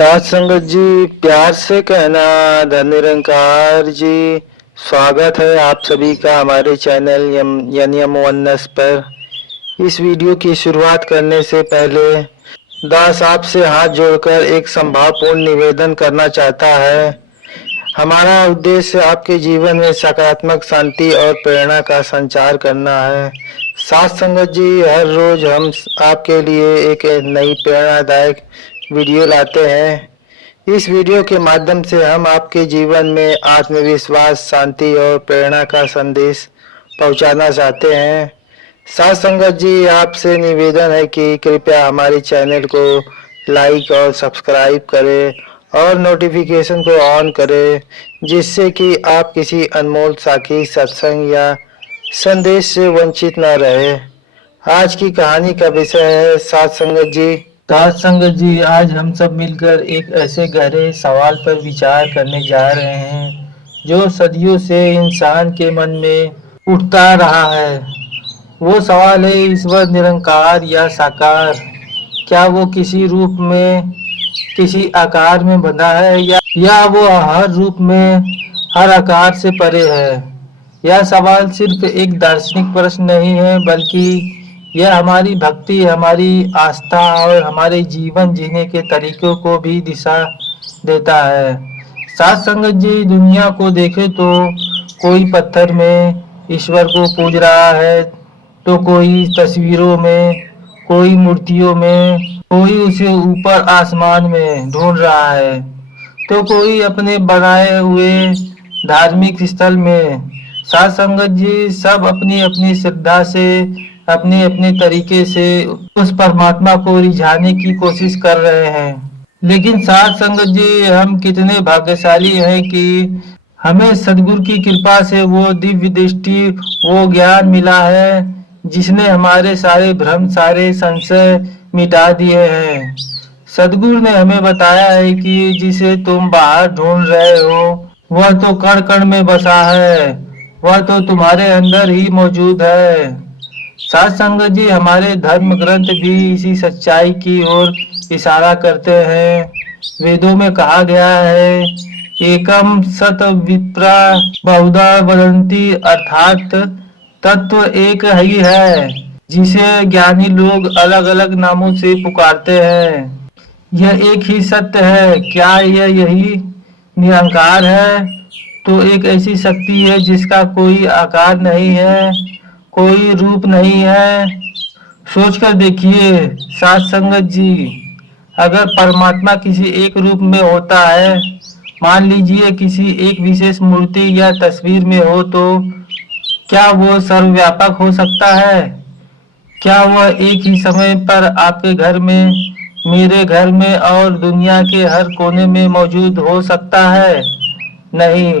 साथ संगत जी, प्यार से कहना धन निरंकार जी। स्वागत है आप सभी का हमारे चैनल यम वनस पर। इस वीडियो की शुरुआत करने से पहले दास आपसे हाथ जोड़कर एक संभावपूर्ण निवेदन करना चाहता है। हमारा उद्देश्य आपके जीवन में सकारात्मक शांति और प्रेरणा का संचार करना है। साथ संगत जी, हर रोज हम आपके लिए एक नई प्रेरणादायक वीडियो लाते हैं। इस वीडियो के माध्यम से हम आपके जीवन में आत्मविश्वास, शांति और प्रेरणा का संदेश पहुंचाना चाहते हैं। साथ संगत जी, आपसे निवेदन है कि कृपया हमारे चैनल को लाइक और सब्सक्राइब करें और नोटिफिकेशन को ऑन करें, जिससे कि आप किसी अनमोल साखी, सत्संग या संदेश से वंचित न रहे। आज की कहानी का विषय है साथ संगत जी। साथ संगत जी, आज हम सब मिलकर एक ऐसे गहरे सवाल पर विचार करने जा रहे हैं जो सदियों से इंसान के मन में उठता रहा है। वो सवाल है, ईश्वर निरंकार या साकार? क्या वो किसी रूप में, किसी आकार में बंधा है या वो हर रूप में, हर आकार से परे है? यह सवाल सिर्फ एक दार्शनिक प्रश्न नहीं है, बल्कि यह हमारी भक्ति, हमारी आस्था और हमारे जीवन जीने के तरीकों को भी दिशा देता है। साथ संगत जी, दुनिया को देखे तो कोई पत्थर में ईश्वर को पूज रहा है, तो कोई तस्वीरों में, कोई मूर्तियों में, कोई उसे ऊपर आसमान में ढूंढ रहा है, तो कोई अपने बनाए हुए धार्मिक स्थल में। साथ संगत जी, सब अपनी अपनी श्रद्धा से, अपने अपने तरीके से उस परमात्मा को रिझाने की कोशिश कर रहे हैं। लेकिन साथ संगत जी, हम कितने भाग्यशाली हैं कि हमें सदगुरु की कृपा से वो दिव्य दृष्टि, वो ज्ञान मिला है जिसने हमारे सारे भ्रम, सारे संशय मिटा दिए हैं। सदगुरु ने हमें बताया है कि जिसे तुम बाहर ढूंढ रहे हो वह तो कण कण में बसा है, वह तो तुम्हारे अंदर ही मौजूद है। साथ संगत जी, हमारे धर्म ग्रंथ भी इसी सच्चाई की ओर इशारा करते हैं। वेदों में कहा गया है, एकम सत विप्रा बहुधा वदंती, अर्थात तत्व एक ही है, जिसे ज्ञानी लोग अलग अलग नामों से पुकारते हैं। यह एक ही सत्य है। क्या यह यही निरंकार है? तो एक ऐसी शक्ति है जिसका कोई आकार नहीं है, कोई रूप नहीं है। सोचकर देखिए साथ संगत जी, अगर परमात्मा किसी एक रूप में होता है, मान लीजिए किसी एक विशेष मूर्ति या तस्वीर में हो, तो क्या वो सर्वव्यापक हो सकता है? क्या वह एक ही समय पर आपके घर में, मेरे घर में और दुनिया के हर कोने में मौजूद हो सकता है? नहीं।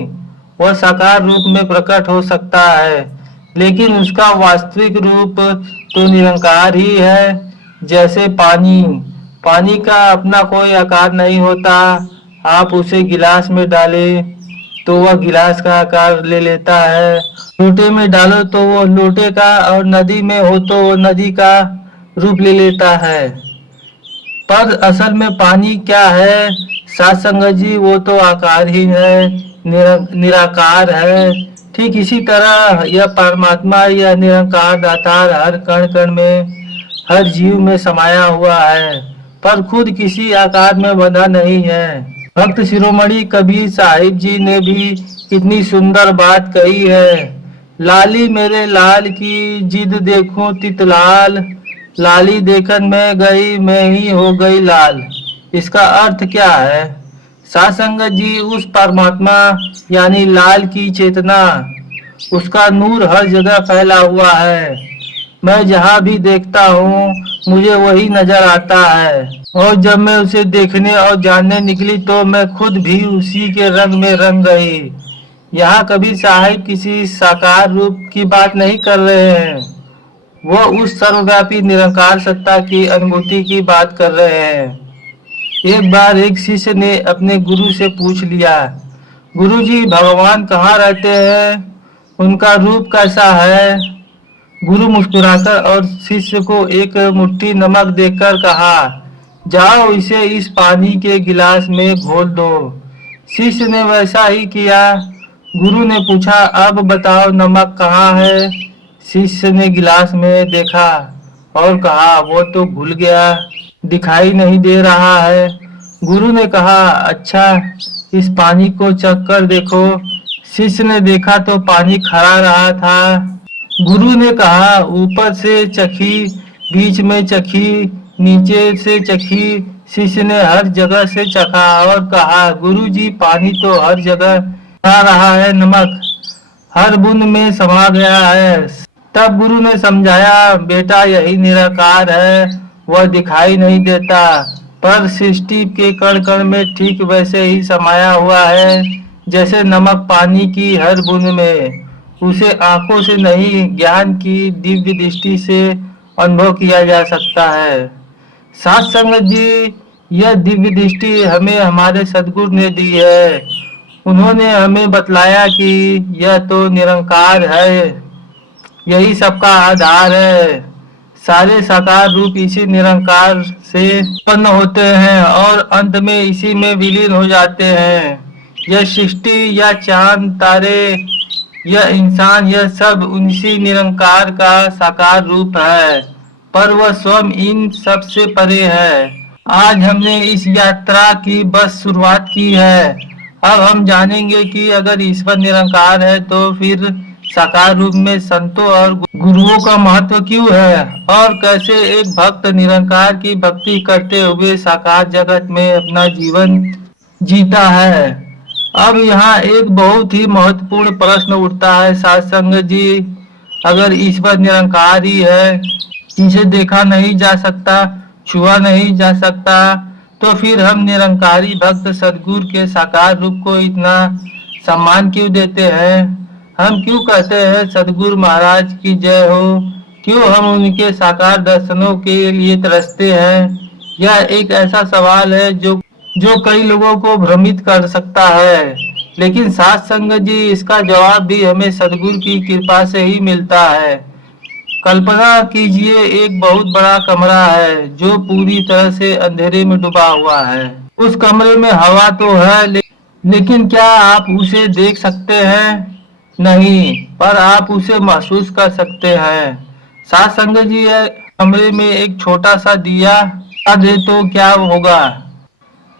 वह साकार रूप में प्रकट हो सकता है, लेकिन उसका वास्तविक रूप तो निरंकार ही है। जैसे पानी, पानी का अपना कोई आकार नहीं होता। आप उसे गिलास में डालें तो वह गिलास का आकार ले लेता है, लोटे में डालो तो वो लोटे का, और नदी में हो तो वो नदी का रूप ले लेता है। पर असल में पानी क्या है साथ संगत जी? वो तो आकार ही है, निराकार है। ठीक इसी तरह यह परमात्मा या निरंकार दातार हर कण कण में, हर जीव में समाया हुआ है, पर खुद किसी आकार में बंधा नहीं है। भक्त शिरोमणि कबीर साहिब जी ने भी इतनी सुंदर बात कही है, लाली मेरे लाल की जिद देखूं तितलाल, लाली देखन में गई मैं ही हो गई लाल। इसका अर्थ क्या है साथ संगत जी? उस परमात्मा यानी लाल की चेतना, उसका नूर हर जगह फैला हुआ है। मैं जहाँ भी देखता हूँ मुझे वही नजर आता है, और जब मैं उसे देखने और जानने निकली तो मैं खुद भी उसी के रंग में रंग गई। यहाँ कबीर साहिब किसी साकार रूप की बात नहीं कर रहे हैं, वह उस सर्वव्यापी निरंकार सत्ता की अनुभूति की बात कर रहे हैं। एक बार एक शिष्य ने अपने गुरु से पूछ लिया, गुरुजी, भगवान कहाँ रहते हैं? उनका रूप कैसा है? गुरु मुस्कुराकर और शिष्य को एक मुट्ठी नमक देकर कहा, जाओ इसे इस पानी के गिलास में घोल दो। शिष्य ने वैसा ही किया। गुरु ने पूछा, अब बताओ नमक कहाँ है? शिष्य ने गिलास में देखा और कहा, वो तो घुल गया, दिखाई नहीं दे रहा है। गुरु ने कहा, अच्छा इस पानी को चख कर देखो। शिष्य ने देखा तो पानी खरा रहा था। गुरु ने कहा, ऊपर से चखी, बीच में चखी, नीचे से चखी। शिष्य ने हर जगह से चखा और कहा, गुरु जी पानी तो हर जगह आ रहा है, नमक हर बूंद में समा गया है। तब गुरु ने समझाया, बेटा यही निराकार है, वह दिखाई नहीं देता पर सृष्टि के कण कण में ठीक वैसे ही समाया हुआ है जैसे नमक पानी की हर बूंद में। उसे आंखों से नहीं, ज्ञान की दिव्य दृष्टि से अनुभव किया जा सकता है। साथ संगत जी, यह दिव्य दृष्टि हमें हमारे सदगुरु ने दी है। उन्होंने हमें बतलाया कि यह तो निरंकार है, यही सबका आधार है। सारे साकार रूप इसी निरंकार से उत्पन्न होते हैं और अंत में इसी में विलीन हो जाते हैं। यह सृष्टि या चांद तारे, यह इंसान, यह सब उसी निरंकार का साकार रूप है, पर वह स्वयं इन सब से परे है। आज हमने इस यात्रा की बस शुरुआत की है। अब हम जानेंगे कि अगर ईश्वर निरंकार है तो फिर साकार रूप में संतों और गुरुओं का महत्व क्यों है और कैसे एक भक्त निरंकार की भक्ति करते हुए साकार जगत में अपना जीवन जीता है। अब यहाँ एक बहुत ही महत्वपूर्ण प्रश्न उठता है साथ संगत जी, अगर ईश्वर निरंकार ही है, इसे देखा नहीं जा सकता, छुआ नहीं जा सकता, तो फिर हम निरंकारी भक्त सदगुरु के साकार रूप को इतना सम्मान क्यों देते हैं? हम क्यों कहते हैं सदगुरु महाराज की जय हो? क्यों हम उनके साकार दर्शनों के लिए तरसते हैं? यह एक ऐसा सवाल है जो कई लोगों को भ्रमित कर सकता है, लेकिन साथ संगत जी इसका जवाब भी हमें सदगुरु की कृपा से ही मिलता है। कल्पना कीजिए, एक बहुत बड़ा कमरा है जो पूरी तरह से अंधेरे में डूबा हुआ है। उस कमरे में हवा तो है, लेकिन क्या आप उसे देख सकते हैं? नहीं, पर आप उसे महसूस कर सकते हैं। साथ संगत जी, कमरे में एक छोटा सा दिया जला दे तो क्या होगा?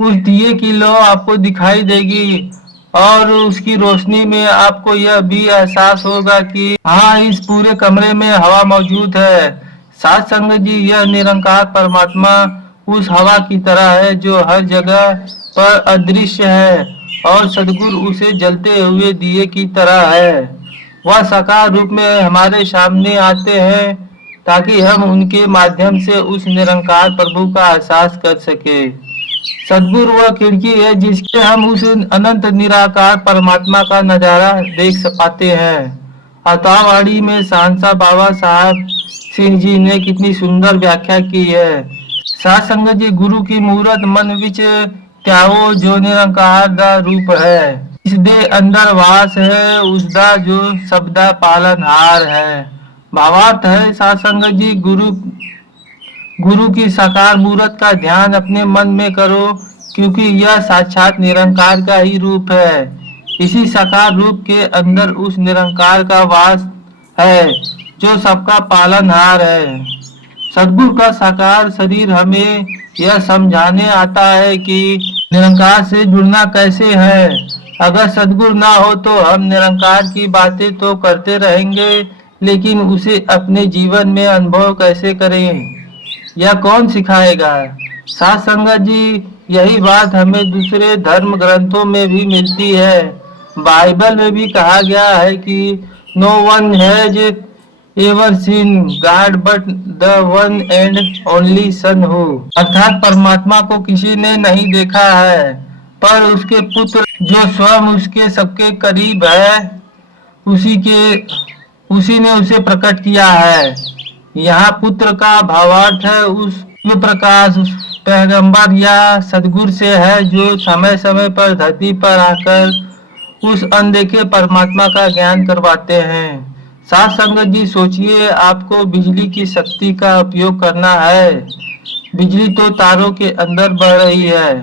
उस दिए की लौ आपको दिखाई देगी और उसकी रोशनी में आपको यह भी एहसास होगा कि हाँ, इस पूरे कमरे में हवा मौजूद है। साथ संगत जी, यह निरंकार परमात्मा उस हवा की तरह है जो हर जगह पर अदृश्य है और सदगुरु उसे जलते हुए दिए की तरह है। वह साकार रूप में हमारे सामने आते हैं ताकि हम उनके माध्यम से उस निरंकार प्रभु का एहसास कर सके। सदगुरु वह खिड़की है जिससे हम उस अनंत निराकार परमात्मा का नजारा देख पाते हैं। अतावाड़ी में सांसा बाबा साहब सिंह जी ने कितनी सुंदर व्याख्या की है। साथ संगत जी, गुरु की मूरत मन विच त्याओ जो निरंकार दा रूप है, इस दे अंदर वास है उसदा जो सबदा पालनहार है। भावार्थ है साथ संगत जी, गुरु की साकार मूर्त का ध्यान अपने मन में करो, क्योंकि यह साक्षात निरंकार का ही रूप है। इसी साकार रूप के अंदर उस निरंकार का वास है जो सबका पालनहार है। सदगुरु का साकार शरीर हमें यह समझाने आता है कि निरंकार से जुड़ना कैसे है। अगर सदगुरु ना हो तो हम निरंकार की बातें तो करते रहेंगे, लेकिन उसे अपने जीवन में अनुभव कैसे करें, यह कौन सिखाएगा? साथ संगत जी, यही बात हमें दूसरे धर्म ग्रंथों में भी मिलती है। बाइबल में भी कहा गया है कि no one has ever seen God but the one and only son who, अर्थात परमात्मा को किसी ने नहीं देखा है, पर उसके पुत्र जो स्वयं उसके सबके करीब है, उसी ने उसे प्रकट किया है। यहाँ पुत्र का भावार्थ है उस प्रकाश पैगंबर या सदगुरु से है जो समय समय पर धरती पर आकर उस अनदेखे परमात्मा का ज्ञान करवाते हैं। साथ संगत जी, सोचिए आपको बिजली की शक्ति का उपयोग करना है, बिजली तो तारों के अंदर बढ़ रही है,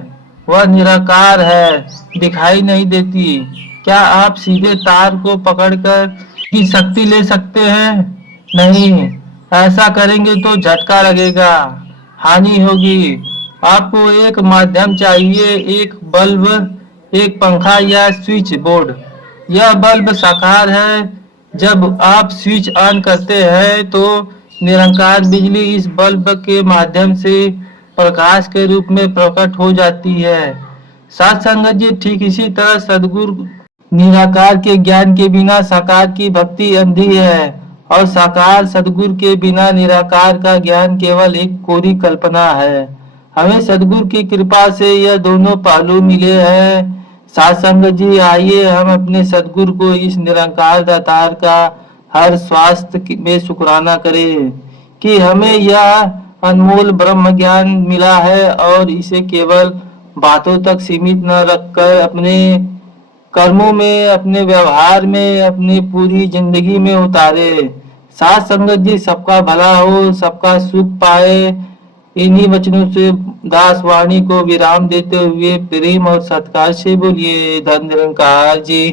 वह निराकार है, दिखाई नहीं देती। क्या आप सीधे तार को पकड़कर की शक्ति ले सकते हैं? नहीं, ऐसा करेंगे तो झटका लगेगा, हानि होगी। आपको एक माध्यम चाहिए, एक बल्ब, एक पंखा या स्विच बोर्ड। यह बल्ब साकार है। जब आप स्विच ऑन करते हैं तो निरंकार बिजली इस बल्ब के माध्यम से प्रकाश के रूप में प्रकट हो जाती है। साथ संगत जी, ठीक इसी तरह सदगुरु निराकार के ज्ञान के बिना साकार की भक्ति अंधी है, और साकार सदगुरु के बिना निराकार का ज्ञान केवल एक कोरी कल्पना है। हमें सदगुरु की कृपा से यह दोनों पहलू मिले हैं। साथ संगत जी, आइए हम अपने सदगुरु को, इस निरंकार दातार का हर स्वास्थ्य में शुक्राना करें कि हमें यह अनमोल ब्रह्म ज्ञान मिला है, और इसे केवल बातों तक सीमित न रखकर अपने कर्मों में, अपने व्यवहार में, अपनी पूरी जिंदगी में उतारे। साथ संगत जी, सबका भला हो, सबका सुख पाए। इन्हीं वचनों से दास वाणी को विराम देते हुए प्रेम और सत्कार से बोलिए धन निरंकार जी।